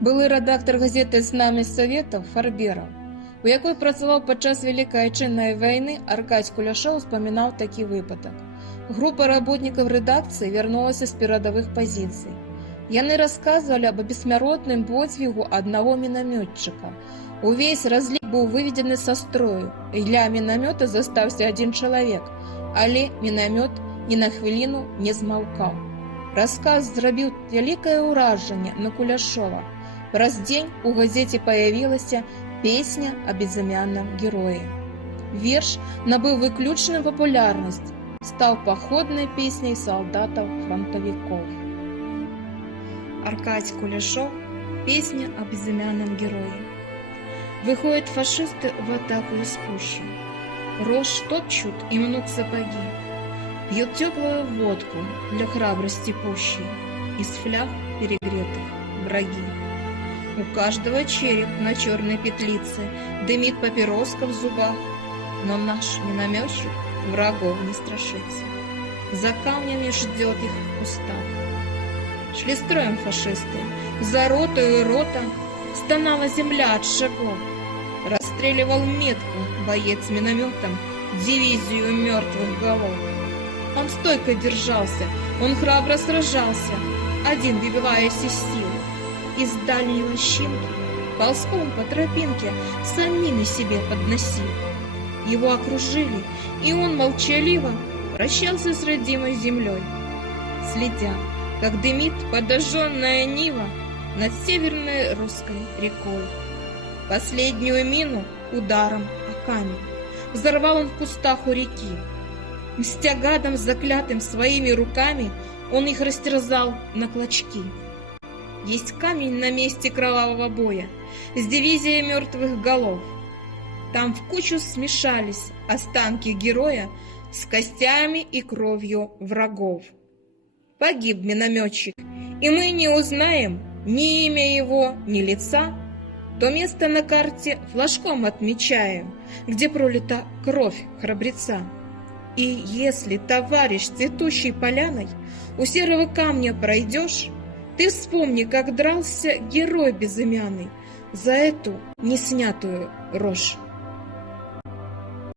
Былы рэдактар газеты «Знамя Советов» Фарберов, у якой працаваў падчас Вялікай Айчыннай вайны, Аркадзь Куляшоў успамінаў такі выпадак. Группа работников редакции вернулась с передовых позиций. Яны рассказывали об бессмертном подвигу одного минометчика. Увесь разлив был выведен со строю, и для миномета застался один человек, але миномет ни на хвилину не змаўкаў. Рассказ зрабіў вялікае ўражанне на Куляшова. Праз дзень у газете появилась песня о безымянном герое. Верш набыў выключную популярность, стал походной песней солдатов-фронтовиков. Аркадий Куляшов. Песня о безымянном герое. Выходят фашисты в атаку из пущи. Рожь топчут и мнут сапоги. Пьют теплую водку для храбрости пущей. Из фляг перегретых враги. У каждого череп на черной петлице, дымит папироска в зубах. Но наш минометчик врагов не страшится. За камнями ждет их в кустах. Шли строем фашисты, за ротою рота стонала земля от шагов. Расстреливал метко боец минометом дивизию мертвых голов. Он стойко держался, он храбро сражался, один выбиваясь из сил. Из дальней лощинки ползком по тропинке самины себе подносил. Его окружили, и он молчаливо прощался с родимой землей, следя, как дымит подожженная нива над северной русской рекой. Последнюю мину ударом о камень взорвал он в кустах у реки. Мстя гадом заклятым своими руками, он их растерзал на клочки. Есть камень на месте кровавого боя с дивизией мертвых голов. Там в кучу смешались останки героя с костями и кровью врагов. Погиб минометчик, и мы не узнаем ни имя его, ни лица. То место на карте флажком отмечаем, где пролита кровь храбреца. И если, товарищ, цветущей поляной у серого камня пройдешь, ты вспомни, как дрался герой безымянный за эту неснятую рожь.